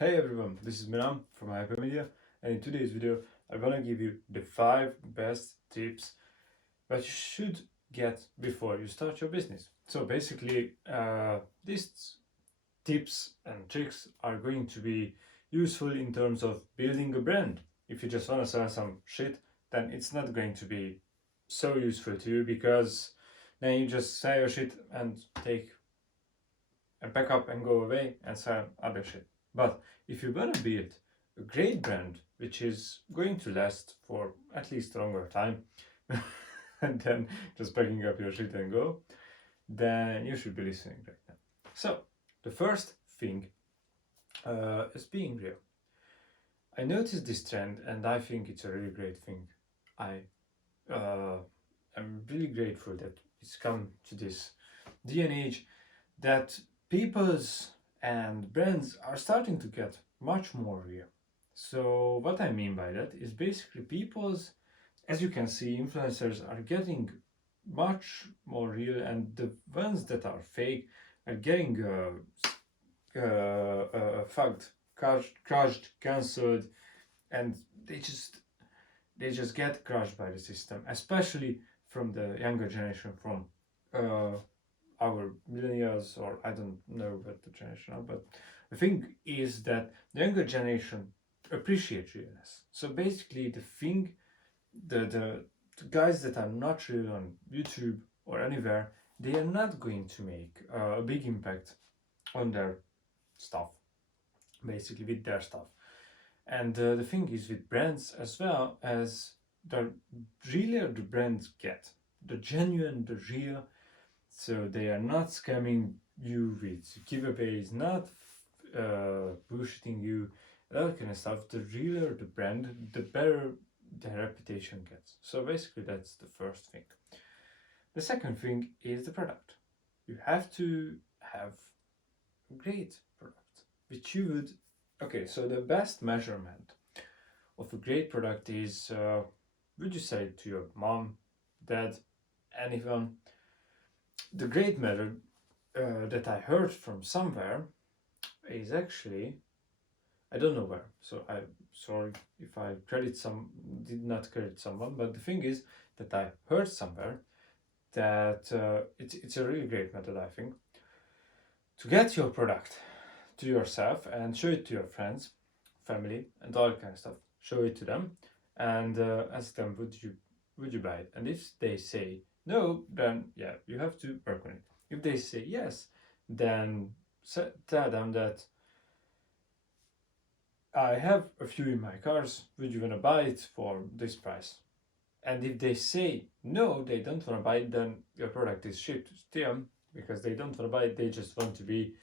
Hey everyone, this is Milan from Hypermedia, and in today's video, I'm gonna give you the 5 best tips that you should get before you start your business. So basically, these tips and tricks are going to be useful in terms of building a brand. If you just wanna sell some shit, then it's not going to be so useful to you because then you just sell your shit and take and pack up and go away and sell other shit. But if you're gonna build a great brand which is going to last for at least a longer time and then just packing up your shit and go, then you should be listening right now. So the first thing is being real. I noticed this trend and I think it's a really great thing. I am really grateful that it's come to this day and age that people's and brands are starting to get much more real. So what I mean by that is basically people's, as you can see, influencers are getting much more real, and the ones that are fake are getting fucked, crushed, cancelled, and they just they just get crushed by the system, especially from the younger generation, from uh, our millennials, or I don't know what the generation are, but the thing is that the younger generation appreciate realness. So basically, the guys that are not real on YouTube or anywhere, they are not going to make a big impact on their stuff, basically with their stuff. And the thing is with brands as well, as the realer the brands get, the genuine, the real, so they are not scamming you with giveaways, not bullshitting you, that kind of stuff. The realer the brand, the better the reputation gets. So basically, that's the first thing. The second thing is the product. You have to have a great product, which you would. Okay, so the best measurement of a great product is would you say to your mom, dad, anyone? The great method that I heard from somewhere is actually, I don't know where, so I sorry if I did not credit someone, but the thing is that I heard somewhere that it's a really great method, I think, to get your product to yourself and show it to your friends, family, and all kind of stuff. Show it to them and ask them, would you buy it? And if they say no, then yeah, you have to work on it. If they say yes, then tell them that I have a few in my cars. Would you wanna buy it for this price? And if they say no, they don't wanna buy it, then your product is shit to them because they don't wanna buy it. They just want to be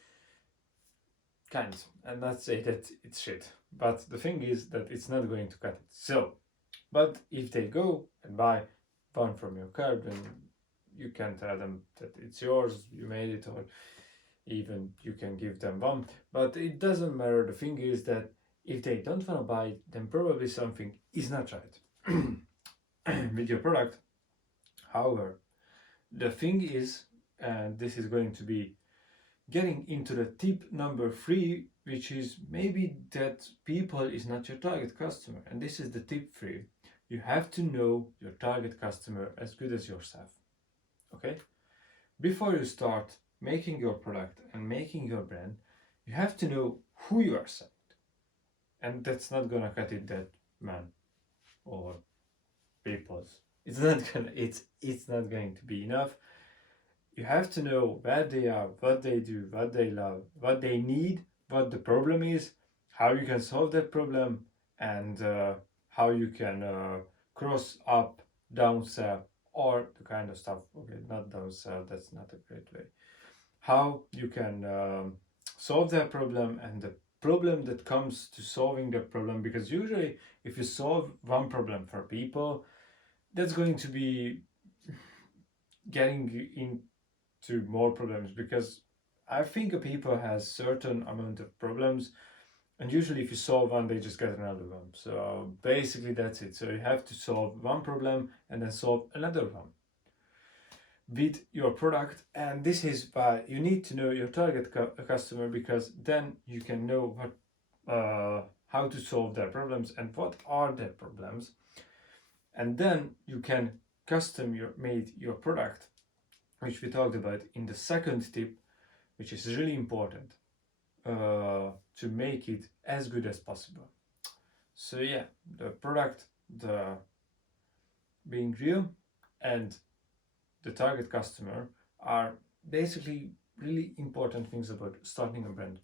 kind and not say that it's shit. But the thing is that it's not going to cut it. So, but if they go and buy one from your car, then you can tell them that it's yours, you made it, or even you can give them one. But it doesn't matter. The thing is that if they don't want to buy it, then probably something is not right with your product. However, the thing is, and this is going to be getting into the tip number 3, which is maybe that people is not your target customer. And this is the tip 3. You have to know your target customer as good as yourself. Okay? Before you start making your product and making your brand, you have to know who you are selling. And that's not gonna cut it that man or people's. It's not going to be enough. You have to know where they are, what they do, what they love, what they need, what the problem is, how you can solve that problem, and how you can cross up, downsell, or the kind of stuff. Okay, not downsell, that's not a great way. How you can solve that problem and the problem that comes to solving the problem, because usually if you solve one problem for people, that's going to be getting into more problems, because I think people has certain amount of problems, and usually if you solve one they just get another one. So basically that's it. So you have to solve one problem and then solve another one with your product. And this is why you need to know your target customer, because then you can know how to solve their problems and what are their problems, and then you can made your product, which we talked about in the second tip, which is really important, to make it as good as possible. So yeah, the product, the being real, and the target customer are basically really important things about starting a brand.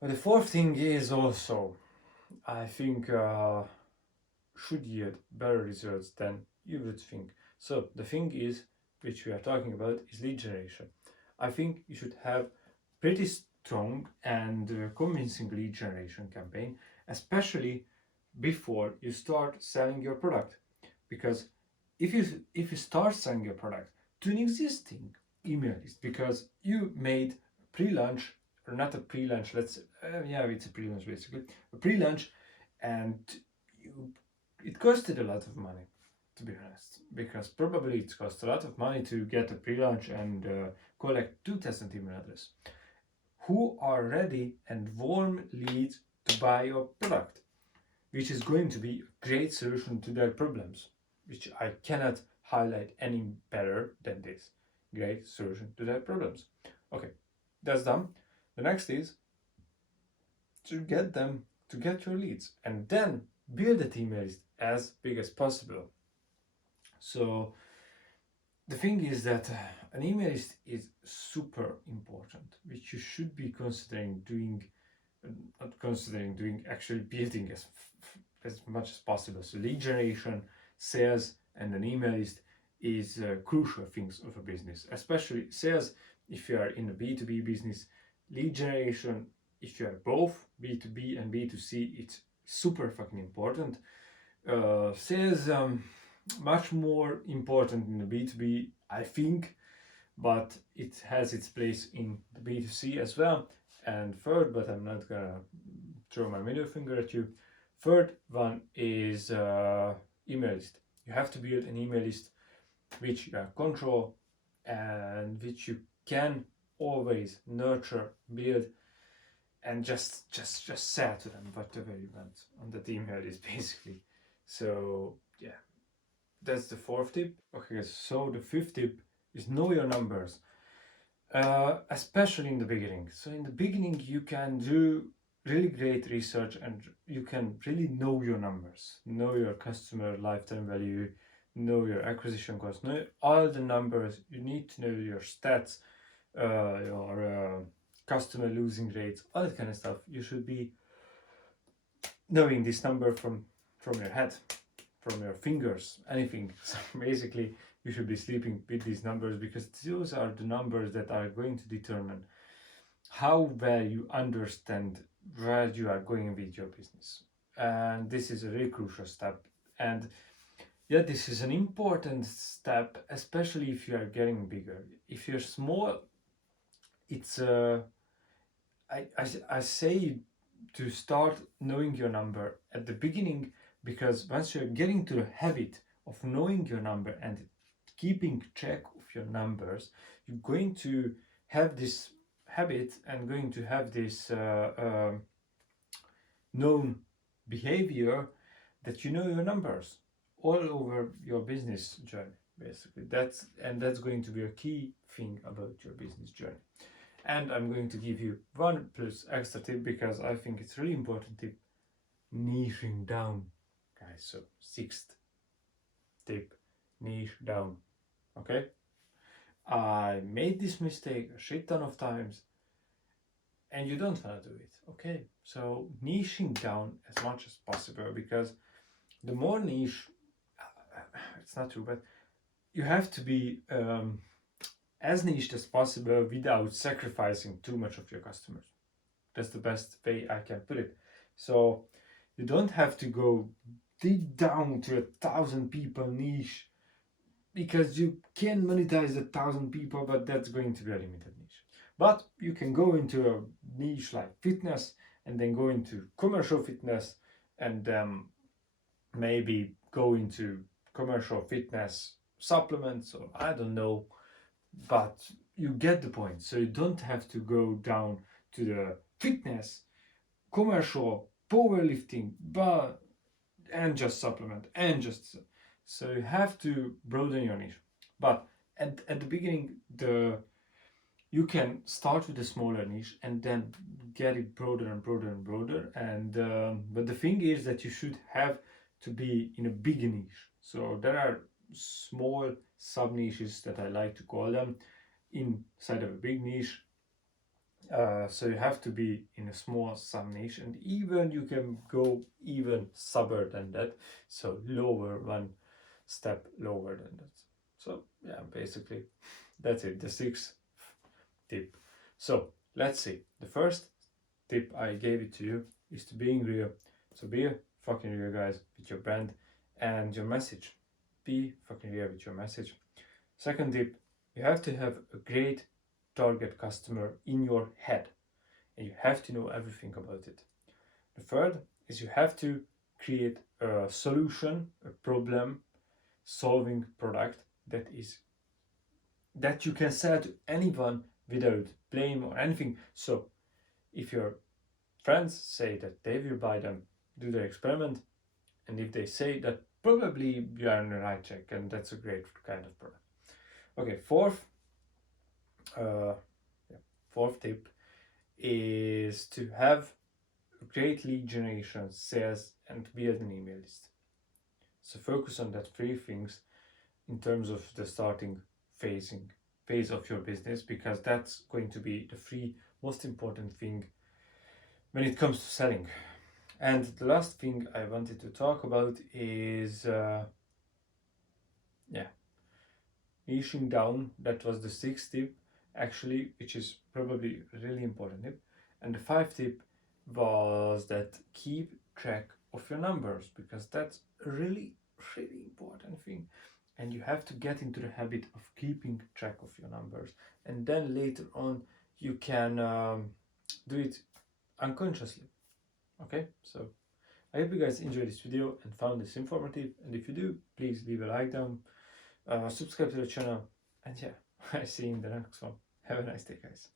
But the fourth thing is also, I think, should yield better results than you would think. So the thing is, which we are talking about, is lead generation. I think you should have pretty strong and convincing lead generation campaign, especially before you start selling your product. Because if you start selling your product to an existing email list, because you made pre-launch, or not a pre-launch, let's yeah, it's a pre-launch basically, a pre-launch, and you, it costed a lot of money, to be honest, because probably it cost a lot of money to get a pre-launch and collect 2,000 email addresses who are ready and warm leads to buy your product, which is going to be a great solution to their problems, which I cannot highlight any better than this. Great solution to their problems. Okay, that's done. The next is to get them to get your leads and then build a email list as big as possible. So the thing is that an email list is super important, which you should be considering doing, not considering doing, actually building as much as possible. So lead generation, sales, and an email list is crucial things of a business, especially sales if you are in a B2B business. Lead generation, if you are both B2B and B2C, it's super fucking important. Sales, much more important in the B2B, I think, but it has its place in the B2C as well. And third, but I'm not gonna throw my middle finger at you, third one is email list. You have to build an email list which you control and which you can always nurture, build, and just say to them whatever you want on that email list, basically. So yeah, that's the fourth tip. Okay, so the fifth tip is know your numbers, especially in the beginning. So in the beginning, you can do really great research and you can really know your numbers, know your customer lifetime value, know your acquisition cost, know all the numbers. You need to know your stats, your customer losing rates, all that kind of stuff. You should be knowing this number from your head, from your fingers, anything. So basically, you should be sleeping with these numbers, because those are the numbers that are going to determine how well you understand where you are going with your business. And this is a really crucial step. And yeah, this is an important step, especially if you are getting bigger. If you're small, it's I say to start knowing your number at the beginning, because once you're getting to the habit of knowing your number and keeping track of your numbers, you're going to have this habit and going to have this known behavior that you know your numbers all over your business journey, basically. That's going to be a key thing about your business journey. And I'm going to give you one plus extra tip, because I think it's really important tip: niching down, guys. So sixth tip: niche down. Okay, I made this mistake a shit ton of times, and you don't want to do it. Okay, so niching down as much as possible, because the more niche, it's not true, but you have to be as niched as possible without sacrificing too much of your customers. That's the best way I can put it. So you don't have to go deep down to 1,000 people niche, because you can monetize 1,000 people, but that's going to be a limited niche. But you can go into a niche like fitness, and then go into commercial fitness, and maybe go into commercial fitness supplements, or I don't know, but you get the point. So you don't have to go down to the fitness commercial, powerlifting, but and just supplement and just so you have to broaden your niche. But at the beginning, you can start with a smaller niche and then get it broader and broader and broader. And but the thing is that you should have to be in a big niche. So there are small sub niches that I like to call them inside of a big niche. So you have to be in a small sub niche, and even you can go even subber than that, so lower, one step lower than that. So yeah, basically that's it, the sixth tip. So let's see. The first tip I gave it to you is to being real. So be fucking real, guys, with your brand and your message. Be fucking real with your message. Second tip, you have to have a great target customer in your head, and you have to know everything about it. The third is you have to create a solution, a problem solving product that you can sell to anyone without blame or anything. So if your friends say that they will buy them, do the experiment, and if they say that, probably you are on the right track, and that's a great kind of product. Okay, fourth tip is to have great lead generation, sales, and build an email list. So focus on that three things in terms of the starting phase of your business, because that's going to be the three most important thing when it comes to selling. And the last thing I wanted to talk about is niching down. That was the sixth tip, actually, which is probably a really important tip. And the fifth tip was that keep track of your numbers, because that's a really, really important thing. And you have to get into the habit of keeping track of your numbers. And then later on, you can do it unconsciously. Okay, so I hope you guys enjoyed this video and found this informative. And if you do, please leave a like down, subscribe to the channel, and yeah, I see you in the next one. Have a nice day, guys.